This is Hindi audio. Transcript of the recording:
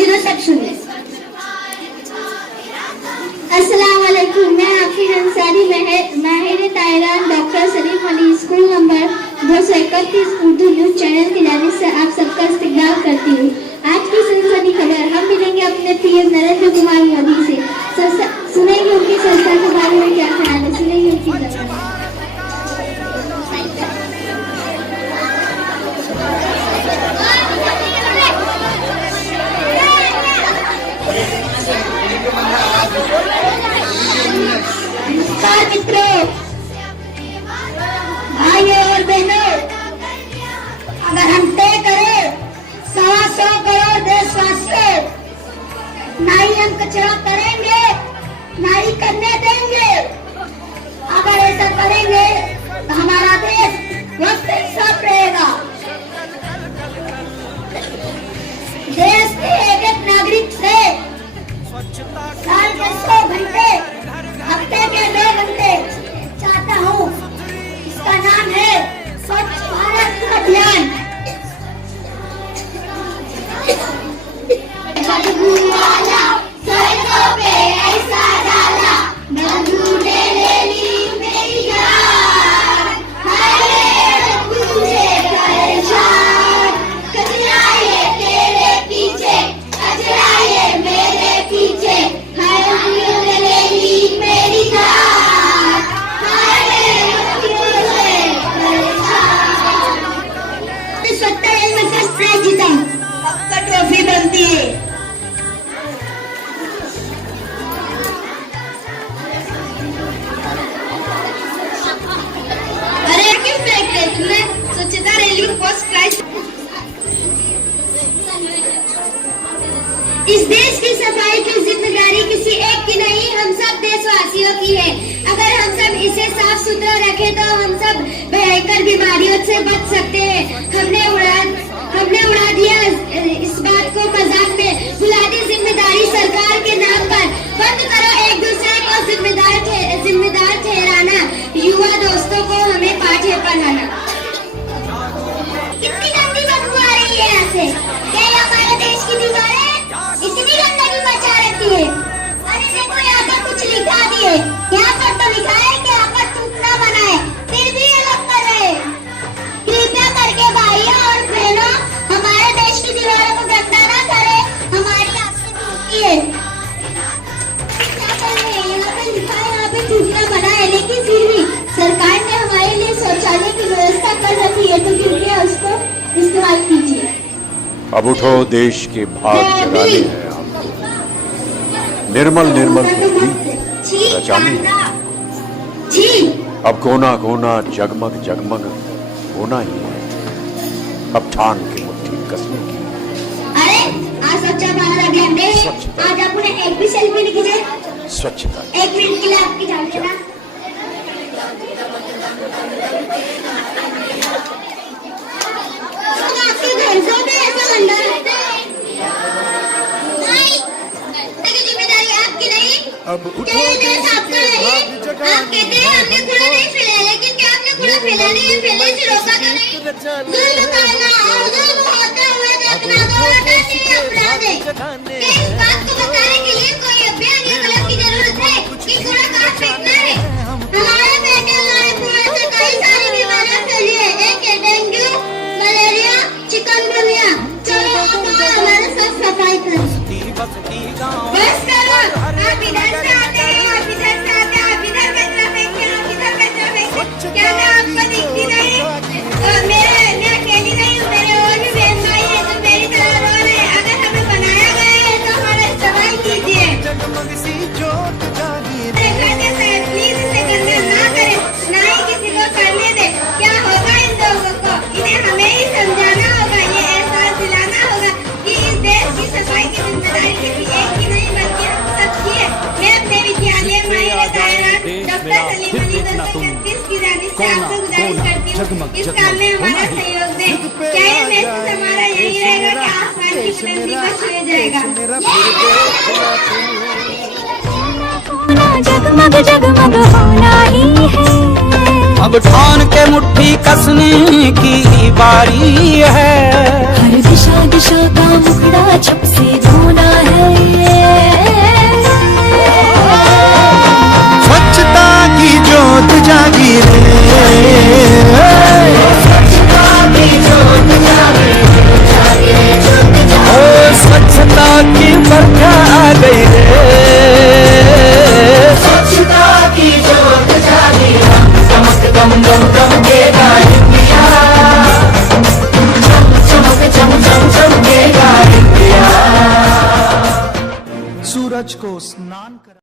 हाजिर सब सुनिए। अस्सलाम वालेकुम, मैं आपकी Ansari Mahir Tairan doctor Sharif Ali school number 231 Urdu news channel की जानिब से आप सबका इस्तकबाल करती हूँ। आज की सनसनी खबर हम मिलेंगे अपने पीएम नरेंद्र कुमार मोदी से। सुनेंगे उनकी संस्था के बारे में क्या ख्याल है, सुनेंगे उनकी जबान। नमस्कार मित्रों, भाइयों और बहनों, अगर हम तय करें 125 करोड़ देशवासियों, ना ही हम कचरा करेंगे ना ही करने देंगे। अगर ऐसा करेंगे तो हमारा देश वक्त साफ रहेगा। देश के एक नागरिक से साल के 100 घंटे, हफ्ते के 2 घंटे चाहता हूँ। इसका नाम है स्वच्छ भारत अभियान। सड़कों पे ऐसा डाला, बंधु ने ले ली मेरी जान, मुझे परेशान, कचरा ये तेरे पीछे, कचरा ये मेरे पीछे, ने ले ली मेरी जान, मुझे परेशान। स्वच्छता प्राइज जीता, अब का ट्रॉफी बनती है। अरे क्यों फेंक रहे तुमने? स्वच्छता रैली में फर्स्ट प्राइज। इस देश की सफाई की जिम्मेदारी किसी एक की नहीं, हम सब देशवासियों की है। अगर हम सब इसे साफ सुथरा रखें तो हम सब भयंकर बीमारियों से बच सकते हैं। हमने उड़ा दिया इस बात को मजाक में, भुला दी जिम्मेदारी सरकार के नाम पर। बंद करो एक दूसरे को जिम्मेदार ठहराना, युवा दोस्तों को हमें पाठ्य पढ़ाना। कितनी गंदी बदबू आ रही है यहाँ से। क्या ये हमारे देश की दीवारें इतनी गंदगी मचा रखी है? अरे देखो यहाँ पर कुछ लिखा भी है, यहाँ पर तो लिखा है कि यहाँ पर थूकना मना है, फिर भी ये लोग कर रहे हैं। कृपया करके भाइयों और बहनों, हमारे देश की दीवारों को गंदा ना करे, हमारी आपसे विनती है। यहाँ पे लिखा है यहाँ पे थूकना मना है, लेकिन फिर भी सरकार ने हमारे लिए शौचालय की व्यवस्था कर रखी है, तो कृपया उसको इस्तेमाल कीजिए। अब उठो, देश के भाग जगाने हैं हमको, निर्मल पृथ्वी रचानी है। अब कोना कोना जगमग जगमग होना ही है, अब ठान के मुट्ठी कसने की। अरे आज स्वच्छ भारत अभियान में आज आपने एक भी सेल्फी नहीं खींचे। स्वच्छता 1 मिनट के लिए आपकी जान लेना। आपके घरों में ऐसा गंदा रहता है? नहीं, जिम्मेदारी आपकी नहीं, क्या ये देश आपका नहीं? आप कहते हैं हमने कूड़ा नहीं फैलाया, लेकिन क्या आपने कूड़ा फैलाने से रोका तो नहीं? जुल्म करना और जुल्म होते हुए देखना दोनों दंडनीय अपराध है। क्या इस बात को बताने के लिए कोई अभियान या कलम की जरूरत है कि कूड़ा कहाँ फेंकना है? हमारे कूड़े से कई सारी बीमारियां फैली है, एक है डेंगू, मलेरिया, चिकनगुनिया। चलो हमारे साथ सफाई करें। बस करो, आप इधर से आते हैं, आप इधर से आते हैं, आप इधर कचरा फेंकते हैं, आप इधर कचरा फेंकते हैं। क्या मैं आपको दिखती नहीं? मैं अकेली नहीं हूँ, मेरे और भी बहन भाई है जो मेरी तरह रो रहे हैं। अगर हमें बनाया गया है तो हमारा इस्तेमाल कीजिए। प्लीज इसे गंदा ना करें, ना ही किसी को करने दें। क्या होगा इन लोगों को? इन्हें हमें ही समझाना होगा, ये एहसास दिलाना होगा कि इस देश की सफाई की जिम्मेदारी किसी एक की नहीं बल्कि हम सबकी है। मैं अपने विद्यालय माहिर तायरान डॉक्टर सलीम अली 231 की जानिब से आपसे गुजारिश करती हूँ, इस काम में हमारा सहयोग दें। क्या ये मैसेज हमारा यही रहेगा कि आसमान की बुलंदी पर छुए जाएगा? जगमग जगमग होना ही है, अब ठान के मुट्ठी कसने की बारी है। हर दिशा दिशा का मुखड़ा छप से धोना सूरज को स्नान करा।